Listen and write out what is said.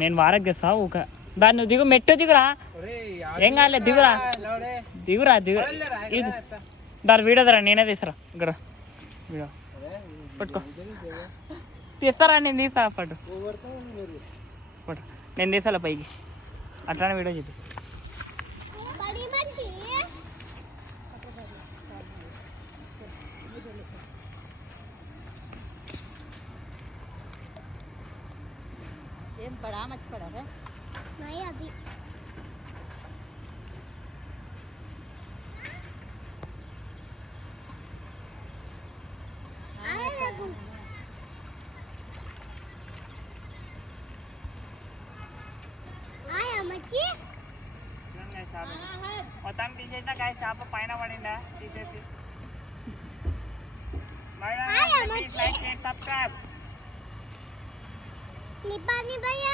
నేను వారకు తెస్తా ఒక దాన్ని నువ్వు దిగు మెట్టు దిగురా. ఏం కాలే దిగురా దిగురా. దిగు. ఇది. దాని వీడియో ధర నేనే తీసరా. వీడియో. పట్టుకో. తీస్తారా నేను తీస్తా పట్టు. పట్టు. నేను తీసాల పైకి. అట్లానే వీడియో చూపి. ఏం పడా మర్చి పడారా नहीं अभी आया देखो आया मच्छी మొత్తం తీసేసినా కాయ చేప పైన పడిందా తీసేసి ఆయా, మంచి. Subscribe Lepas ni bayar.